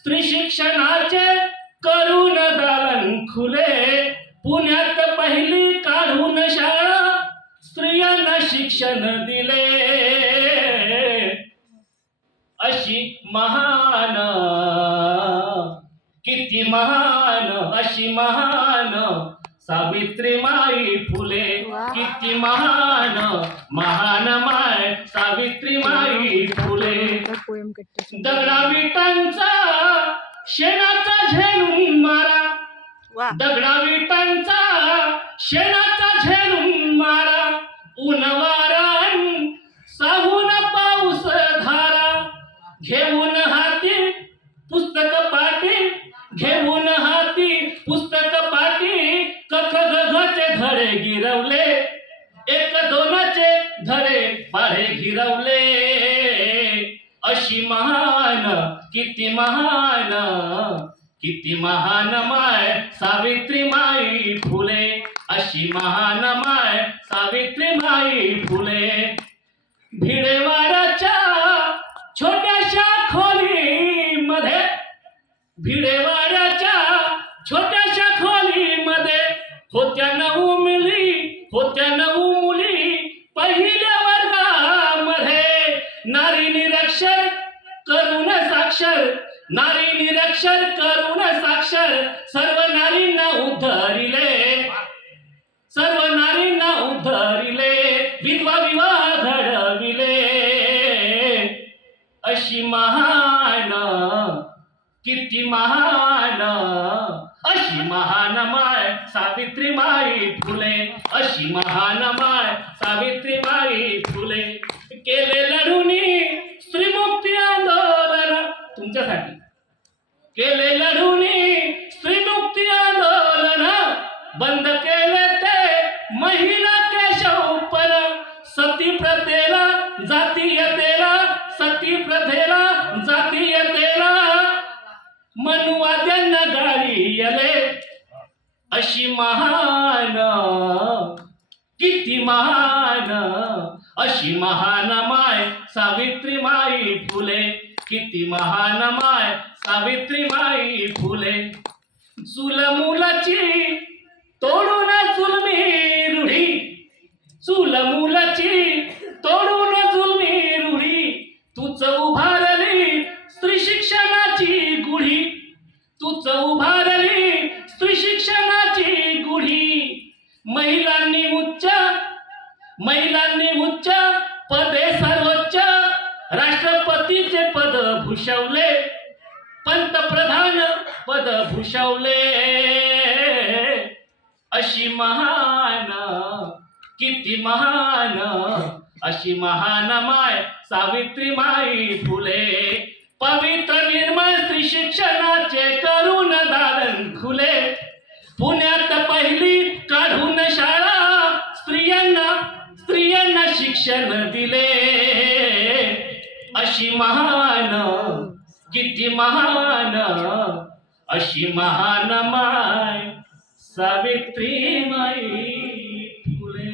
स्त्री शिक्षणाचे करून दालन खुले, पुण्यात पहिली काढून शाळा स्त्रियांना शिक्षण दिले. अशी महान, किती महान, अशी महान सावित्रीमाई फुले. किती महान, महान माय सावित्रीमाई फुले. दगडा विटांचा शेणाचा झेलून मारा, दगडा विटांचा शेणाचा झेलून मारा, ऊन वारण साहून पाऊस धारा. घेऊन हाती पुस्तक पाटी, घेऊन हाती पुस्तक पाटी, कख गघचे धडे गिरवले, एक दोनाचे धडे पाढे गिरवले. अशी महान, किती महान, किती महान माय सावित्रीमाई फुले. अशी महान माय सावित्रीमाई फुले. भिडेवाड्याच्या छोट्याशा खोलीमध्ये, भिडेवाड्याच्या छोट्याशा खोलीमध्ये होत्या 9 मुली, होत्या 9 मुली पहिल्या वर्गामध्ये. नारी निरक्षर करून साक्षर, नारी निरक्षर करून साक्षर, सर्व नारींना उद्धरिले, सर्व नारींना उद्धरिले, विधवा विवाह घडविले. अशी महान, किती महान, अशी महान माय सावित्रीमाई फुले. अशी महान माय सावित्रीमाई फुले. केले लढुनी स्त्रीमुक्ती आंदोलन, तुमच्यासाठी केले लढुनी स्त्रीमुक्ती आंदोलन. बंद केले ते महिला केशवपन, सती प्रथेला जातीयतेला, सती प्रथेला जातीयतेला मनुवाद्यांना गाडी येले. अशी महान, किती महान, अशी महान माय सावित्रीमाई फुले. किती महान माय सावित्रीमाई फुले. चूल मुलाची तोडून जुलमी रूढी, चूल मुलाची तोडून जुलमी रूढी, तूच उभारली स्त्री शिक्षणाची गुढी, तूच उभारली स्त्री शिक्षणाची गुढी. महिलांनी उच्च, महिलांनी उच्च पदे सर्वोच्च, राष्ट्रपतीचे पद भूषवले, पंतप्रधान पद भूषवले. अशी महान, किती महान, अशी महान माय सावित्रीमाई फुले. पवित्र निर्मळ स्त्री शिक्षणाचे करून दालन खुले, पुण्यात पहिली काढून शाळा स्त्रियांना, स्त्रियांना शिक्षण दिले. अशी महान, किती महान, अशी महान माय सावित्रीमाई फुले.